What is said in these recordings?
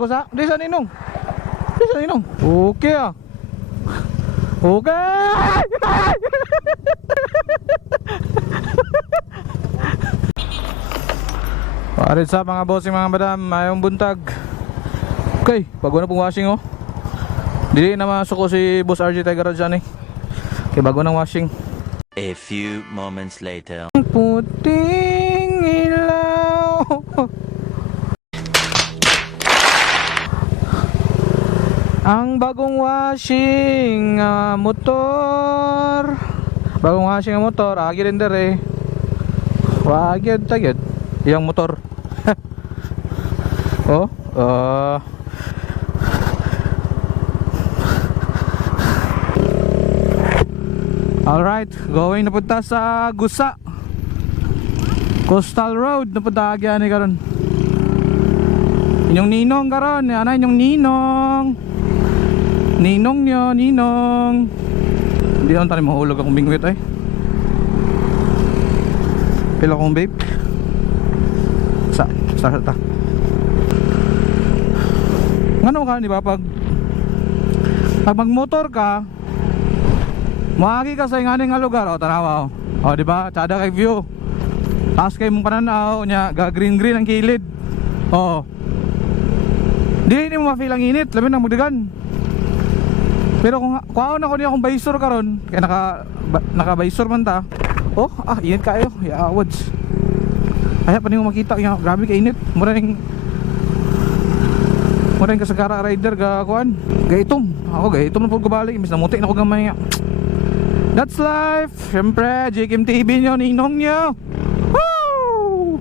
Kusa, di sa ninong. Di sa ninong. Okay ah. Okay. Parit sa mga bossing mga madam, mayong buntag. Okay, bago na pong washing oh. Dili na masuko si Boss RJ Tiger dyan eh. Okay, bago ng washing. A few moments later. Puting ilaw. Ang bagong washing motor. Bagong washing motor, agi rin dere. Wagid tagid yang motor. Oh, alright, going na punta sa Gusa Coastal Road na punta agyan ni karon. Inyong ninong karon, ana inyong ninong. Ninong nyo, ninong. Hindi naman tayo mahulog akong bingwit ay. Pila akong babe. Sa ta. Ngano ka, di ba, pag magmotor ka, maagi ka sa inganing nga lugar, o tanawa o di ba, tsada kay view, taas kay mong pananaw nya, ga green green ang kilid, o di mo ma-feel ang init, labi na magdagan. Pero kung kuhaon ako niya akong visor karon, kaya naka visor man ta, oh init kayo, yawads, kaya pa niyo makita, grabe ka init, mura rin kasagara rider ga kuan, gaitom ako, gaitom na po kabalik, imbis na muti na ko gamay. That's life. Siyempre, JKM TV nyo, ninong nyo. Woo!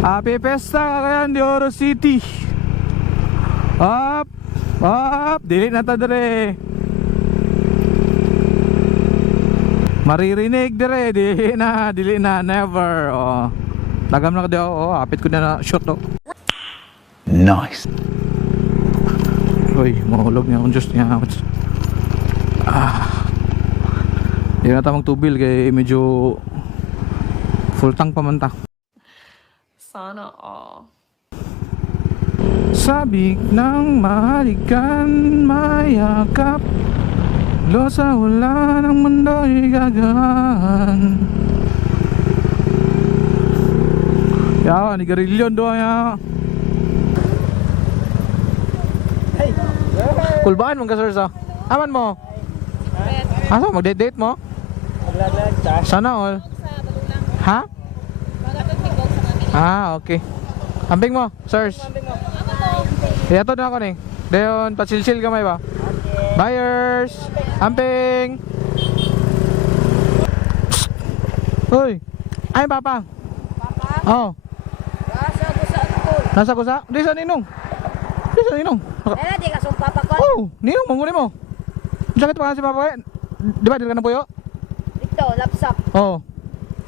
Happy Pesta kakayan di Oro City. Up, dili na ta dire. Maririnig dire, dili na, never. Oh. Tagam na ko di ako, hapit ko na shot to. Nice. Uy, mahulog niya akong Diyos niya. Hindi na tamang tubil kaya medyo full tank pa man ta. Sana all. Sabik ng mahalikan, mayakap, lo sa wala ng mundo'y gagaan. Yawa, ni Garilyon doon ya. Kulbaan mong ka-sir sa? Aman mo? Asa, mag-date mo? Sana all. Ha? Okay. Amping mo, sirs. Iyato na ako ning. Dayon, patsilsil kamay ba? Buyers! Amping! Uy! Ay, papa! Oh. Nasa kusa? Di sa ninong. Nela, di ka sung papa ko. Oh, ninong, manguli mo. Sakit pa ka si papa. Di ba, di ka na puyo? Ito, lapsap. Oh.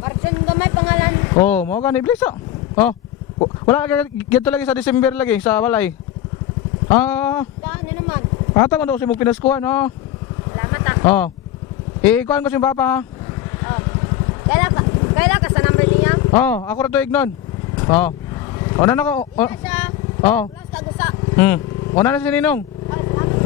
Marjon gamay pangalan. Oh, mo ka ni Bliss oh. Wala ka gito lagi sa December lagi sa balay. Daan na naman. Ata ko daw si mong pinaskuhan, oh. Salamat ah. Oh. Ikuan ko si papa. Oh. Kaila ka sa number niya? Oh, ako ra to ignon. Oh. Una na ko. Oh. Ika siya. Oh. Plus kagusa. Una na si Ninong. Ay, salamat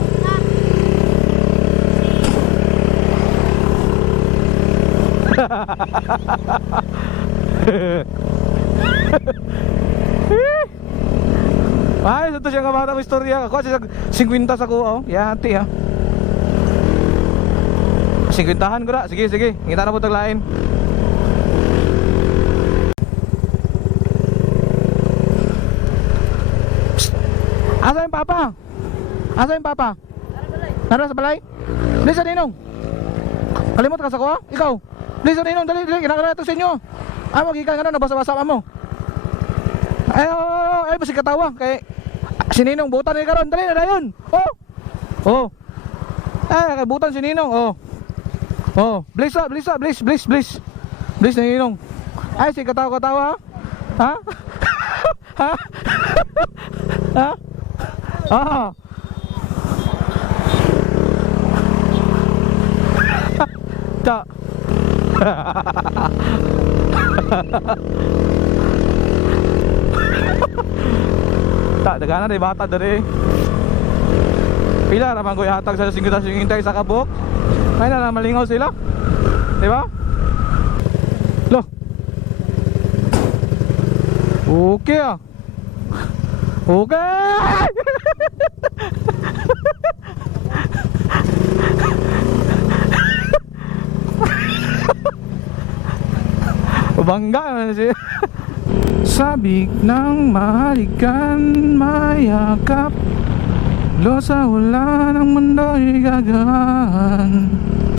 Ay, ito siya kabata ko istorya. Ako siya 50 sa ko, oh. Yati ha. 50-han ko ra. Sige. Ngita na po taglain. Asa yung papa? Nara sa balay? Dali sa Ninong. Kalimot ka sa ko, ha? Ikaw. Dali sa Ninong, dali. Kinakala ito sa inyo. Magikan ka na, nabasa-basa mo. Ay, basi katawa. Kay si Ninong, butan na karon. Dali na dayon. Oh. Kay butan si Ninong, oh. Bliss. Bliss na Ninong. Ay, si katawa. Ha? Ha? Ta. Dagana na bata dere. Pila naman ko ihatag sa 50 sa kabuk. Ay na malingaw sila. Di ba? Lo. Okay ah. Okay. Bangga naman siya. Sabik ng mahalikan, mayakap, lo sa wala ng mundo'y gagahan.